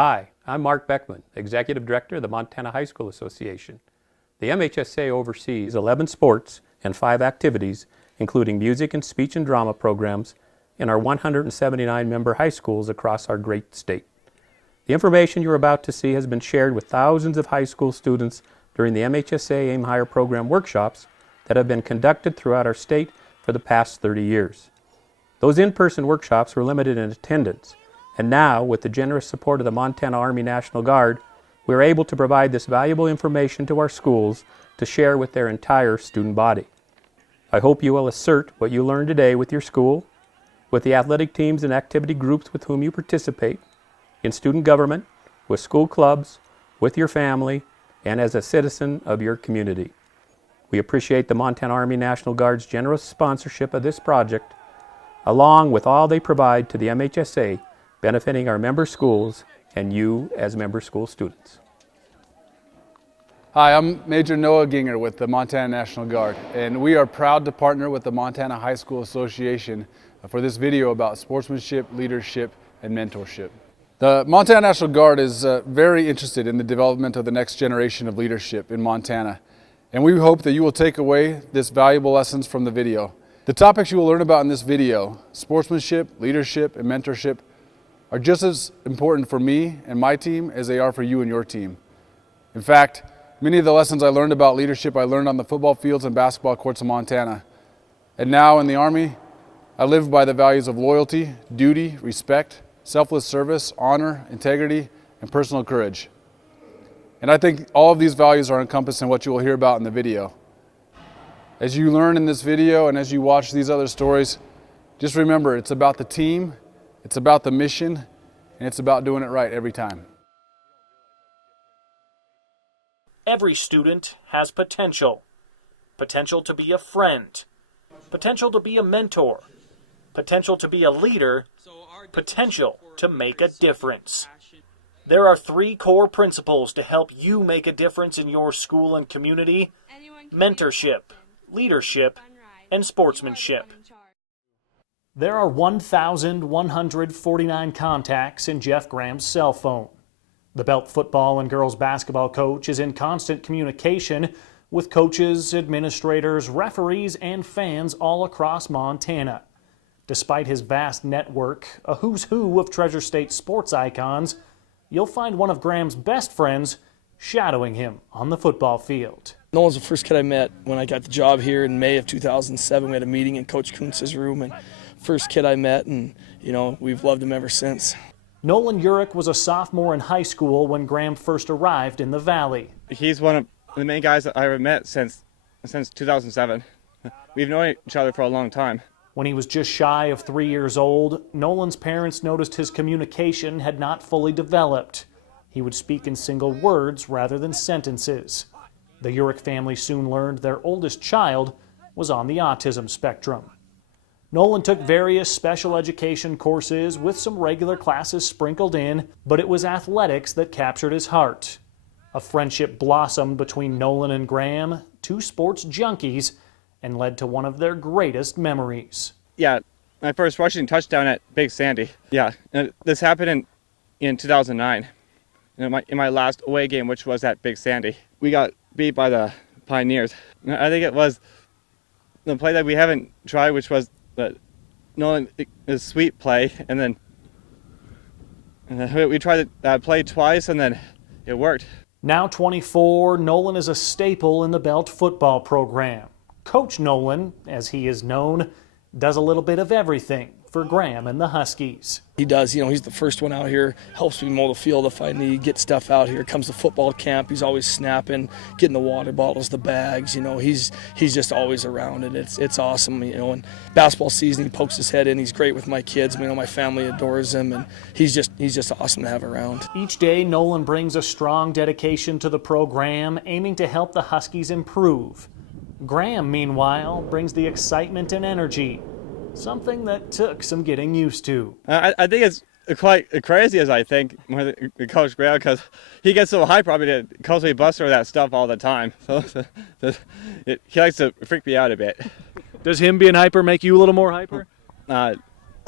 Hi, I'm Mark Beckman, Executive Director of the Montana High School Association. The MHSA oversees 11 sports and 5 activities, including music and speech and drama programs in our 179 member high schools across our great state. The information you're about to see has been shared with thousands of high school students during the MHSA Aim Higher program workshops that have been conducted throughout our state for the past 30 years. Those in-person workshops were limited in attendance, and now, with the generous support of the Montana Army National Guard, we are able to provide this valuable information to our schools to share with their entire student body. I hope you will assert what you learned today with your school, with the athletic teams and activity groups with whom you participate, in student government, with school clubs, with your family, and as a citizen of your community. We appreciate the Montana Army National Guard's generous sponsorship of this project, along with all they provide to the MHSA, benefiting our member schools and you as member school students. Hi, I'm Major Noah Ginger with the Montana National Guard, and we are proud to partner with the Montana High School Association for this video about sportsmanship, leadership, and mentorship. The Montana National Guard is very interested in the development of the next generation of leadership in Montana, and we hope that you will take away this valuable lessons from the video. The topics you will learn about in this video, sportsmanship, leadership, and mentorship, are just as important for me and my team as they are for you and your team. In fact, many of the lessons I learned about leadership I learned on the football fields and basketball courts of Montana. And now in the Army, I live by the values of loyalty, duty, respect, selfless service, honor, integrity, and personal courage. And I think all of these values are encompassed in what you will hear about in the video. As you learn in this video and as you watch these other stories, just remember it's about the team, it's about the mission, and it's about doing it right every time. Every student has potential. Potential to be a friend. Potential to be a mentor. Potential to be a leader. Potential to make a difference. There are 3 core principles to help you make a difference in your school and community: mentorship, leadership, and sportsmanship. There are 1,149 contacts in Jeff Graham's cell phone. The Belt football and girls basketball coach is in constant communication with coaches, administrators, referees, and fans all across Montana. Despite his vast network, a who's who of Treasure State sports icons, you'll find one of Graham's best friends shadowing him on the football field. Nolan's the first kid I met when I got the job here in May of 2007. We had a meeting in Coach Kuntz's room, and first kid I met, and we've loved him ever since. Nolan Urich was a sophomore in high school when Graham first arrived in the Valley. He's one of the main guys that I ever met since 2007. We've known each other for a long time. When he was just shy of 3 years old, Nolan's parents noticed his communication had not fully developed. He would speak in single words rather than sentences. The Urich family soon learned their oldest child was on the autism spectrum. Nolan took various special education courses with some regular classes sprinkled in, but it was athletics that captured his heart. A friendship blossomed between Nolan and Graham, 2 sports junkies, and led to one of their greatest memories. Yeah, my first rushing touchdown at Big Sandy. Yeah, and this happened in 2009, in my last away game, which was at Big Sandy. We got beat by the Pioneers. I think it was the play that we haven't tried, which was the sweep play, and then we tried that play twice, and then it worked. Now 24, Nolan is a staple in the Belt football program. Coach Nolan, as he is known, does a little bit of everything for Graham and the Huskies. He does, he's the first one out here, helps me mow the field if I need, get stuff out here. Comes to football camp, he's always snapping, getting the water bottles, the bags, he's just always around, and it's awesome, and basketball season, he pokes his head in, he's great with my kids, my family adores him, and he's just awesome to have around. Each day, Nolan brings a strong dedication to the program, aiming to help the Huskies improve. Graham, meanwhile, brings the excitement and energy, something that took some getting used to. I think it's quite crazy, as I think, with Coach Graham, because he gets so hyper. It calls me Buster that stuff all the time. So he likes to freak me out a bit. Does him being hyper make you a little more hyper? A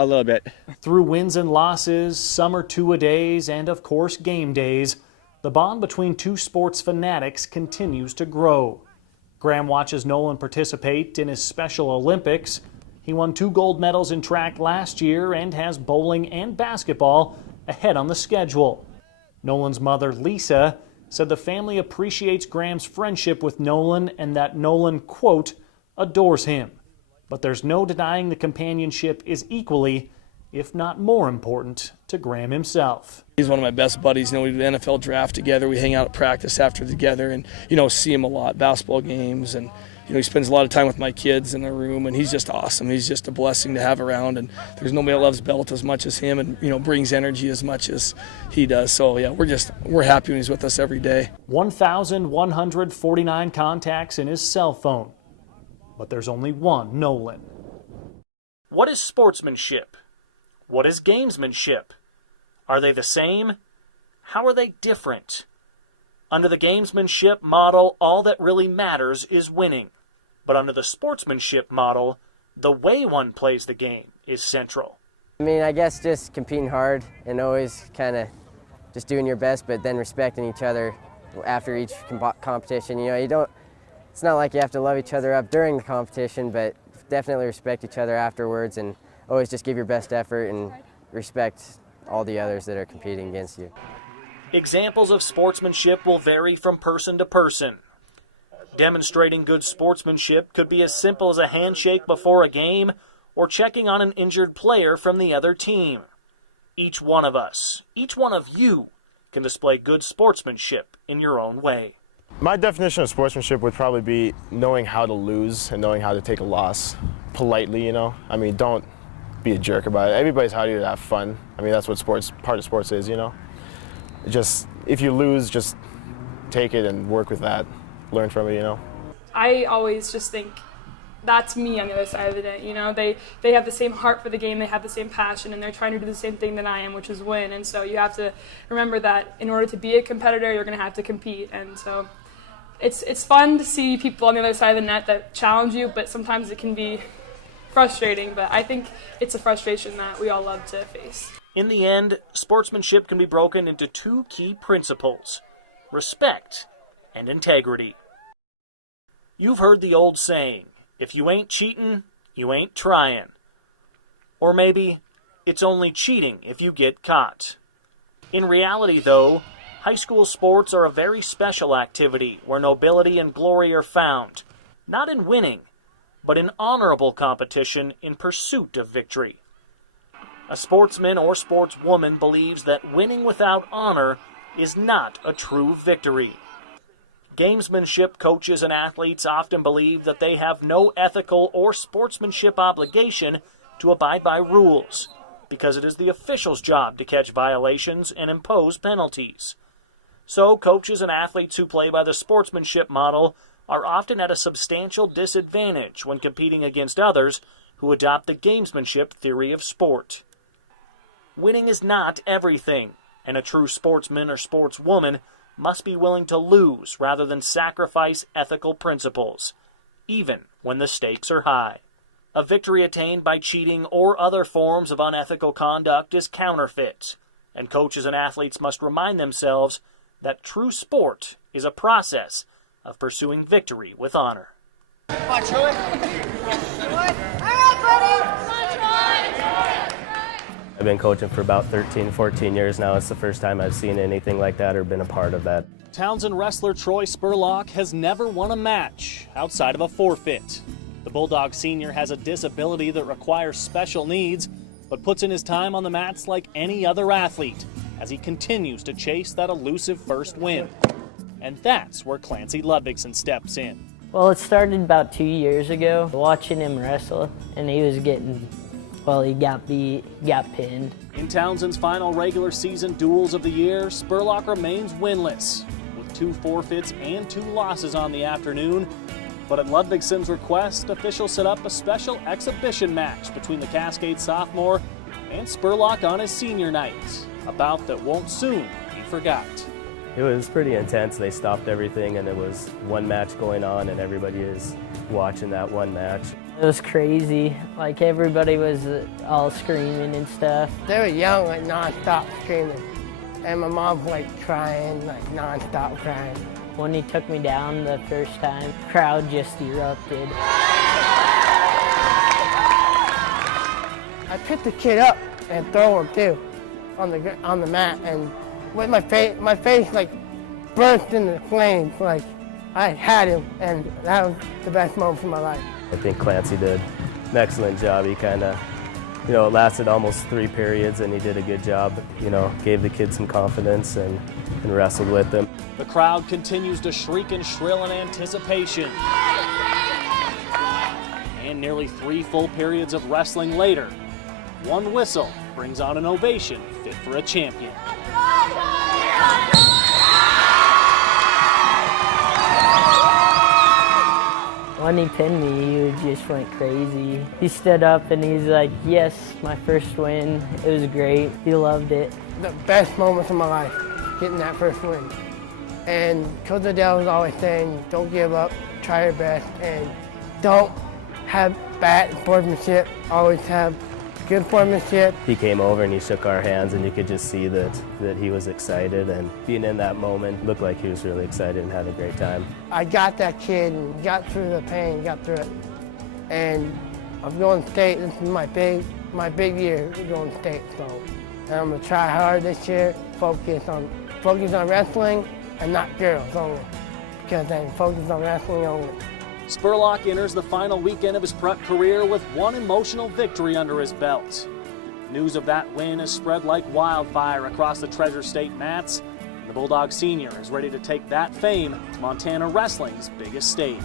A little bit. Through wins and losses, summer two-a-days, and of course game days, the bond between two sports fanatics continues to grow. Graham watches Nolan participate in his Special Olympics. He won 2 gold medals in track last year and has bowling and basketball ahead on the schedule. Nolan's mother, Lisa, said the family appreciates Graham's friendship with Nolan and that Nolan, quote, adores him. But there's no denying the companionship is equally, if not more important, to Graham himself. He's one of my best buddies. We do the NFL draft together. We hang out at practice after together and, see him a lot, basketball games. And, he spends a lot of time with my kids in the room, and he's just awesome. He's just a blessing to have around. And there's nobody that loves Belt as much as him and, brings energy as much as he does. So, yeah, we're happy when he's with us every day. 1,149 contacts in his cell phone. But there's only one Nolan. What is sportsmanship? What is gamesmanship? Are they the same? How are they different? Under the gamesmanship model, all that really matters is winning. But under the sportsmanship model, the way one plays the game is central. I guess just competing hard and always kind of just doing your best, but then respecting each other after each competition. It's not like you have to love each other up during the competition, but definitely respect each other afterwards and always just give your best effort and respect all the others that are competing against you. Examples of sportsmanship will vary from person to person. Demonstrating good sportsmanship could be as simple as a handshake before a game or checking on an injured player from the other team. Each one of us, each one of you, can display good sportsmanship in your own way. My definition of sportsmanship would probably be knowing how to lose and knowing how to take a loss politely, don't be a jerk about it. Everybody's out here to have fun. That's what part of sports is, Just, if you lose, just take it and work with that. Learn from it, I always just think that's me on the other side of the day. They have the same heart for the game, they have the same passion, and they're trying to do the same thing that I am, which is win. And so you have to remember that in order to be a competitor, you're going to have to compete. And so it's fun to see people on the other side of the net that challenge you, but sometimes it can be frustrating. But I think it's a frustration that we all love to face. In the end, sportsmanship can be broken into 2 key principles: respect and integrity. You've heard the old saying, if you ain't cheating, you ain't trying. Or maybe, it's only cheating if you get caught. In reality, though, high school sports are a very special activity where nobility and glory are found, not in winning, but in honorable competition in pursuit of victory. A sportsman or sportswoman believes that winning without honor is not a true victory. Gamesmanship coaches and athletes often believe that they have no ethical or sportsmanship obligation to abide by rules, because it is the official's job to catch violations and impose penalties. So coaches and athletes who play by the sportsmanship model are often at a substantial disadvantage when competing against others who adopt the gamesmanship theory of sport. Winning is not everything, and a true sportsman or sportswoman must be willing to lose rather than sacrifice ethical principles, even when the stakes are high. A victory attained by cheating or other forms of unethical conduct is counterfeit, and coaches and athletes must remind themselves that true sport is a process of pursuing victory with honor. I've been coaching for about 13, 14 years now. It's the first time I've seen anything like that or been a part of that. Townsend wrestler Troy Spurlock has never won a match outside of a forfeit. The Bulldog senior has a disability that requires special needs, but puts in his time on the mats like any other athlete as he continues to chase that elusive first win. And that's where Clancy Ludvigson steps in. Well, it started about 2 years ago, watching him wrestle, and he was he got beat, got pinned. In Townsend's final regular season duels of the year, Spurlock remains winless, with 2 forfeits and 2 losses on the afternoon. But at Ludvigson's request, officials set up a special exhibition match between the Cascade sophomore and Spurlock on his senior night, a bout that won't soon be forgot. It was pretty intense. They stopped everything and it was one match going on and everybody is watching that one match. It was crazy. Like everybody was all screaming and stuff. They were yelling like non-stop screaming. And my mom was like crying, like non-stop crying. When he took me down the first time, the crowd just erupted. I picked the kid up and throw him too on the mat, and with my face like burst into flames, like I had him, and that was the best moment of my life. I think Clancy did an excellent job. He kind of, it lasted almost 3 periods, and he did a good job. Gave the kid some confidence and wrestled with them. The crowd continues to shriek and shrill in anticipation. And nearly 3 full periods of wrestling later, one whistle brings on an ovation fit for a champion. When he pinned me, he just went crazy. He stood up and he's like, yes, my first win. It was great. He loved it. The best moments of my life, getting that first win. And Coach Adele was always saying, don't give up, try your best, and don't have bad sportsmanship, always have good sportsmanship. He came over and he shook our hands, and you could just see that he was excited, and being in that moment looked like he was really excited and having a great time. I got that kid and got through the pain, got through it. And I'm going state. This is my big year going state. So I'm gonna try hard this year, focus on wrestling and not girls only, because I'm focused on wrestling only. Spurlock enters the final weekend of his prep career with one emotional victory under his belt. News of that win has spread like wildfire across the Treasure State mats. The Bulldog Senior is ready to take that fame to Montana wrestling's biggest stage.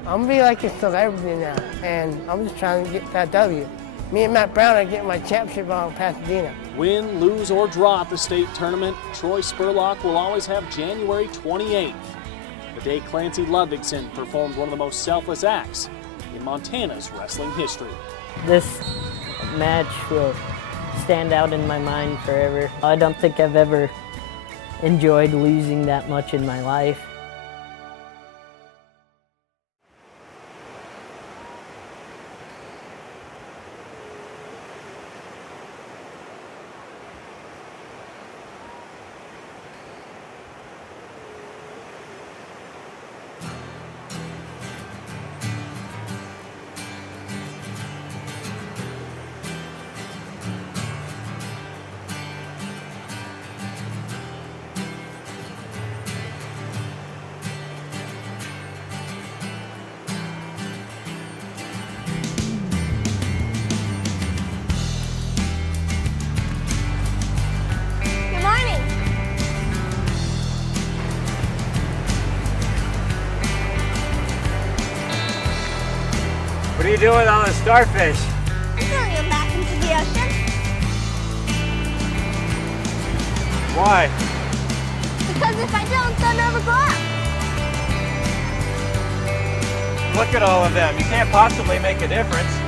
I'm gonna be like a celebrity now, and I'm just trying to get that W. Me and Matt Brown are getting my championship on Pasadena. Win, lose, or draw at the state tournament, Troy Spurlock will always have January 28th. The day Clancy Ludvigsen performed one of the most selfless acts in Montana's wrestling history. This match will stand out in my mind forever. I don't think I've ever enjoyed losing that much in my life. What are you doing with all the starfish? I'm throwing them back into the ocean. Why? Because if I don't, they'll never grow up. Look at all of them. You can't possibly make a difference.